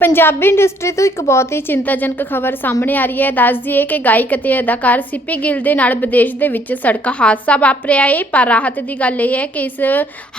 Punjabi industry ਤੋਂ ਇੱਕ ਬਹੁਤ ਹੀ ਚਿੰਤਾਜਨਕ ਖਬਰ ਸਾਹਮਣੇ ਆ ਰਹੀ ਹੈ। ਦੱਸ ਦਈਏ ਕਿ ਗਾਇਕ ਅਤੇ ਅਦਾਕਾਰ ਸਿੱਪੀ ਗਿੱਲ ਦੇ ਨਾਲ ਵਿਦੇਸ਼ ਦੇ ਵਿੱਚ ਸੜਕ ਹਾਦਸਾ ਵਾਪਰਿਆ ਹੈ ਪਰ ਰਾਹਤ ਦੀ ਗੱਲ ਇਹ ਹੈ ਕਿ ਇਸ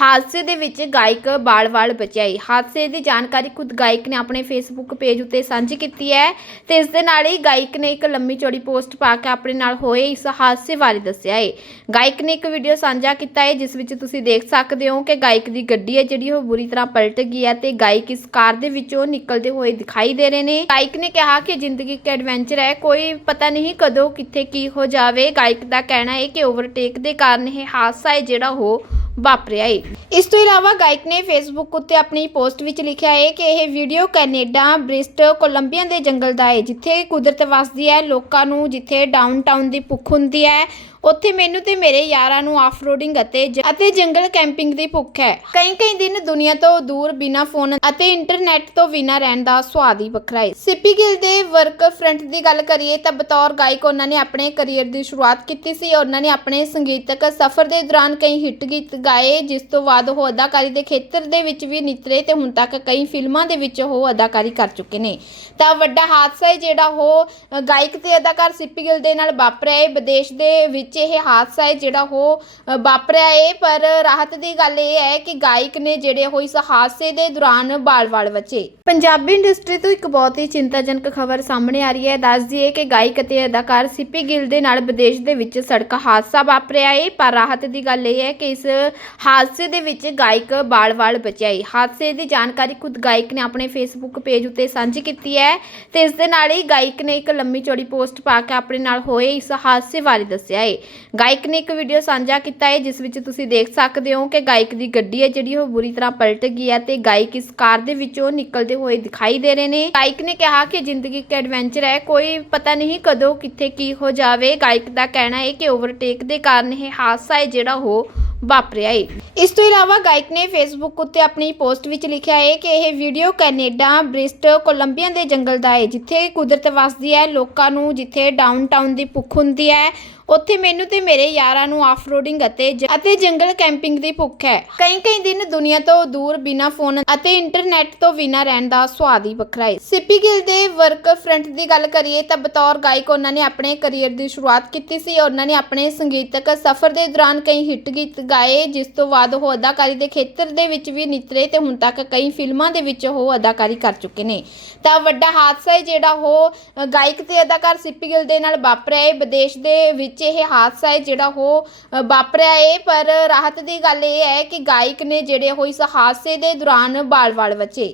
ਹਾਦਸੇ ਦੇ ਵਿੱਚ ਗਾਇਕ ਬਾਲ-ਬਾਲ ਬਚਿਆ ਹੈ ਹਾਦਸੇ ਦੀ ਜਾਣਕਾਰੀ ਖੁਦ ਗਾਇਕ ਨੇ ਆਪਣੇ ਫੇਸਬੁੱਕ ਪੇਜ ਉੱਤੇ ਸਾਂਝੀ ਕੀਤੀ ਹੈ ਤੇ ਇਸ ਦੇ ਨਾਲ ਹੀ ਗਾਇਕ ਨੇ ਇੱਕ ਲੰਮੀ ਚੌੜੀ ਪੋਸਟ ਪਾ ਕੇ ਆਪਣੇ ਨਾਲ ਹੋਏ ਇਸ ਹਾਦਸੇ ਬਾਰੇ ਦੱਸਿਆ ਹੈ ਗਾਇਕ ਨੇ ਇੱਕ ਵੀਡੀਓ ਸਾਂਝਾ ਕੀਤਾ ਹੈ ਜਿਸ ਵਿੱਚ ਤੁਸੀਂ ਦੇਖ ਸਕਦੇ ਹੋ ਕਿ ਗਾਇਕ ਦੀ ਗੱਡੀ ਹੈ ਜਿਹੜੀ ਉਹ ਬੁਰੀ ਤਰ੍ਹਾਂ ਪਲਟ ਗਈ ਹੈ ਤੇ ਗਾਇਕ ਇਸ ਕਾਰ ਦੇ ਵਿੱਚੋਂ ਨਿਕਲਦੇ ਹੋਏ ਦਿਖਾਈ ਦੇ ਰਹੇ ਨੇ। ਗਾਇਕ ਨੇ ਕਿਹਾ ਕਿ ਜ਼ਿੰਦਗੀ ਇੱਕ ਐਡਵੈਂਚਰ ਹੈ। ਕੋਈ ਪਤਾ ਨਹੀਂ ਕਦੋਂ, ਕਿੱਥੇ, ਕੀ ਹੋ ਜਾਵੇ। ਗਾਇਕ ਦਾ ਕਹਿਣਾ ਹੈ ਕਿ ਓਵਰਟੇਕ ਦੇ ਕਾਰਨ ਇਹ ਹਾਦਸਾ ਹੈ ਜਿਹੜਾ ਉਹ ਵਾਪਰਿਆ ਹੈ ਇਸ ਤੋਂ ਇਲਾਵਾ ਗਾਇਕ ਨੇ ਫੇਸਬੁੱਕ ਉੱਤੇ ਆਪਣੀ ਪੋਸਟ ਵਿੱਚ ਲਿਖਿਆ ਹੈ ਕਿ ਇਹ ਵੀਡੀਓ ਕੈਨੇਡਾ, ਬ੍ਰਿਸਟ, ਕੋਲੰਬੀਆ ਦੇ ਜੰਗਲ ਦਾ ਹੈ, ਜਿੱਥੇ ਕੁਦਰਤ ਵਸਦੀ ਹੈ। ਲੋਕਾਂ ਨੂੰ ਜਿੱਥੇ ਡਾਊਨਟਾਊਨ ਦੀ ਭੁੱਖ ਹੁੰਦੀ ਹੈ ਉੱਥੇ ਮੈਨੂੰ ਤੇ ਮੇਰੇ ਯਾਰਾਂ ਨੂੰ ਆਫਰੋਡਿੰਗ ਅਤੇ ਜ- ਅਤੇ ਜੰਗਲ ਕੈਂਪਿੰਗ ਦੀ ਭੁੱਖ ਹੈ। ਕਈ ਕਈ ਦਿਨ ਦੁਨੀਆ ਤੋਂ ਦੂਰ ਬਿਨਾ ਫੋਨ ਅਤੇ ਇੰਟਰਨੈਟ ਤੋਂ ਬਿਨਾ ਰਹਿਣ ਦਾ ਸਵਾਦ ਹੀ ਵੱਖਰਾ ਹੈ ਸਿੱਪੀ ਗਿੱਲ ਦੇ ਵਰਕ ਫਰੰਟ ਦੀ ਗੱਲ ਕਰੀਏ ਤਾਂ ਬਤੌਰ ਗਾਇਕ ਉਹਨਾਂ ਨੇ ਆਪਣੇ ਕੈਰੀਅਰ ਦੀ ਸ਼ੁਰੂਆਤ ਕੀਤੀ ਸੀ। ਉਹਨਾਂ ਨੇ ਆਪਣੇ ਸੰਗੀਤਕ ਸਫ਼ਰ ਦੇ ਦੌਰਾਨ ਕਈ ਹਿੱਟ ਗੀਤ ਗਾਏ, ਜਿਸ ਤੋਂ ਬਾਅਦ ਉਹ ਅਦਾਕਾਰੀ ਦੇ ਖੇਤਰ ਦੇ ਵਿੱਚ ਵੀ ਨਿਤਰੇ ਤੇ ਹੁਣ ਤੱਕ ਕਈ ਫਿਲਮਾਂ ਦੇ ਵਿੱਚ ਉਹ ਅਦਾਕਾਰੀ ਕਰ ਚੁੱਕੇ ਨੇ। ਤਾਂ ਵੱਡਾ ਹਾਦਸਾ ਹੈ ਜਿਹੜਾ ਉਹ ਗਾਇਕ ਤੇ ਅਦਾਕਾਰ ਸਿੱਪੀ ਗਿੱਲ ਦੇ ਨਾਲ ਵਾਪਰਿਆ ਹੈ ਵਿਦੇਸ਼ ਦੇ ਵਿੱਚ ਵਿੱਚ ਇਹ ਹਾਦਸਾ ਹੈ ਜਿਹੜਾ ਉਹ ਵਾਪਰਿਆ ਏ ਪਰ ਰਾਹਤ ਦੀ ਗੱਲ ਇਹ ਹੈ ਕਿ ਗਾਇਕ ਨੇ ਜਿਹੜੇ ਉਹ ਇਸ ਹਾਦਸੇ ਦੇ ਦੌਰਾਨ ਬਾਲ-ਬਾਲ ਬਚੇ ਪੰਜਾਬੀ ਇੰਡਸਟਰੀ ਤੋਂ ਇੱਕ ਬਹੁਤ ਹੀ ਚਿੰਤਾਜਨਕ ਖਬਰ ਸਾਹਮਣੇ ਆ ਰਹੀ ਹੈ। ਦੱਸ ਦਈਏ ਕਿ ਗਾਇਕ ਅਤੇ ਅਦਾਕਾਰ ਸਿੱਪੀ ਗਿੱਲ ਦੇ ਨਾਲ ਵਿਦੇਸ਼ ਦੇ ਵਿੱਚ ਸੜਕ ਹਾਦਸਾ ਵਾਪਰਿਆ ਏ ਪਰ ਰਾਹਤ ਦੀ ਗੱਲ ਇਹ ਹੈ ਕਿ ਇਸ ਹਾਦਸੇ ਦੇ ਵਿੱਚ ਗਾਇਕ ਬਾਲ-ਬਾਲ ਬਚਿਆ ਏ ਹਾਦਸੇ ਦੀ ਜਾਣਕਾਰੀ ਖੁਦ ਗਾਇਕ ਨੇ ਆਪਣੇ ਫੇਸਬੁੱਕ ਪੇਜ ਉੱਤੇ ਸਾਂਝੀ ਕੀਤੀ ਹੈ ਤੇ ਇਸ ਦੇ ਨਾਲ ਹੀ ਗਾਇਕ ਨੇ ਇੱਕ ਲੰਮੀ ਚੌੜੀ ਪੋਸਟ ਪਾ ਕੇ ਆਪਣੇ ਨਾਲ ਹੋਏ ਇਸ ਹਾਦਸੇ ਬਾਰੇ ਦੱਸਿਆ ਏ ਗਾਇਕ ਨੇ ਇੱਕ ਵੀਡੀਓ ਸਾਂਝਾ ਕੀਤਾ ਹੈ, ਜਿਸ ਵਿੱਚ ਤੁਸੀਂ ਦੇਖ ਸਕਦੇ ਹੋ ਕਿ ਗਾਇਕ ਦੀ ਗੱਡੀ ਹੈ, ਜਿਹੜੀ ਉਹ ਬੁਰੀ ਤਰ੍ਹਾਂ ਪਲਟ ਗਈ ਹੈ ਤੇ ਗਾਇਕ ਇਸ ਕਾਰ ਦੇ ਵਿੱਚੋਂ ਨਿਕਲਦੇ ਹੋਏ ਦਿਖਾਈ ਦੇ ਰਹੇ ਨੇ। ਗਾਇਕ ਨੇ ਕਿਹਾ ਕਿ ਜ਼ਿੰਦਗੀ ਇੱਕ ਐਡਵੈਂਚਰ ਹੈ, ਕੋਈ ਪਤਾ ਨਹੀਂ ਕਦੋਂ, ਕਿੱਥੇ, ਕੀ ਹੋ ਜਾਵੇ। ਗਾਇਕ ਦਾ ਕਹਿਣਾ ਹੈ ਕਿ ਓਵਰਟੇਕ ਦੇ ਕਾਰਨ ਇਹ ਹਾਦਸਾ ਹੈ, ਜਿਹੜਾ ਉਹ ਵਾਪਰਿਆ ਏ। ਇਸ ਤੋਂ ਇਲਾਵਾ ਗਾਇਕ ਨੇ ਫੇਸਬੁੱਕ ਉੱਤੇ ਆਪਣੀ ਪੋਸਟ ਵਿੱਚ ਲਿਖਿਆ ਹੈ ਕਿ ਇਹ ਵੀਡੀਓ ਕੈਨੇਡਾ, ਬ੍ਰਿਸਟ, ਕੋਲੰਬੀਆ ਦੇ ਜੰਗਲ ਦਾ ਹੈ ਜਿੱਥੇ ਕੁਦਰਤ ਵਸਦੀ ਹੈ, ਲੋਕਾਂ ਨੂੰ ਜਿੱਥੇ ਡਾਊਨਟਾਊਨ ਦੀ ਭੁੱਖ ਹੁੰਦੀ ਹੈ, ਉੱਥੇ ਮੈਨੂੰ ਤੇ ਮੇਰੇ ਯਾਰਾਂ ਨੂੰ ਆਫਰੋਡਿੰਗ ਅਤੇ ਅਤੇ ਜੰਗਲ ਕੈਂਪਿੰਗ ਦੀ ਭੁੱਖ ਹੈ। ਕਈ ਕਈ ਦਿਨ ਦੁਨੀਆ ਤੋਂ ਦੂਰ ਬਿਨਾ ਫੋਨ ਅਤੇ ਇੰਟਰਨੈਟ ਤੋਂ ਬਿਨਾ ਰਹਿਣ ਦਾ ਸਵਾਦ ਹੀ ਵੱਖਰਾ ਹੈ ਸਿੱਪੀ ਗਿੱਲ ਦੇ ਵਰਕ ਫਰੰਟ ਦੀ ਗੱਲ ਕਰੀਏ ਤਾਂ ਬਤੌਰ ਗਾਇਕ ਉਹਨਾਂ ਨੇ ਆਪਣੇ ਕੈਰੀਅਰ ਦੀ ਸ਼ੁਰੂਆਤ ਕੀਤੀ ਸੀ। ਉਹਨਾਂ ਨੇ ਆਪਣੇ ਸੰਗੀਤਕ ਸਫ਼ਰ ਦੇ ਦੌਰਾਨ ਕਈ ਹਿੱਟ ਗੀਤ ਗਾਏ, ਜਿਸ ਤੋਂ ਬਾਅਦ ਉਹ ਅਦਾਕਾਰੀ ਦੇ ਖੇਤਰ ਦੇ ਵਿੱਚ ਵੀ ਨਿਤਰੇ ਤੇ ਹੁਣ ਤੱਕ ਕਈ ਫਿਲਮਾਂ ਦੇ ਵਿੱਚ ਉਹ ਅਦਾਕਾਰੀ ਕਰ ਚੁੱਕੇ ਨੇ। ਤਾਂ ਵੱਡਾ ਹਾਦਸਾ ਹੈ ਜਿਹੜਾ ਉਹ ਗਾਇਕ ਤੇ ਅਦਾਕਾਰ ਸਿੱਪੀ ਗਿੱਲ ਦੇ ਨਾਲ ਵਾਪਰਿਆ ਹੈ। ਵਿਦੇਸ਼ ਦੇ ਵਿੱਚ ਇਹ ਹਾਦਸਾ ਹੈ ਜਿਹੜਾ ਉਹ ਵਾਪਰਿਆ ਹੈ। ਪਰ ਰਾਹਤ ਦੀ ਗੱਲ ਇਹ ਹੈ ਕਿ ਗਾਇਕ ਨੇ ਜਿਹੜੇ ਉਹ ਇਸ ਹਾਦਸੇ ਦੇ ਦੌਰਾਨ ਬਾਲ-ਬਾਲ ਬਚੇ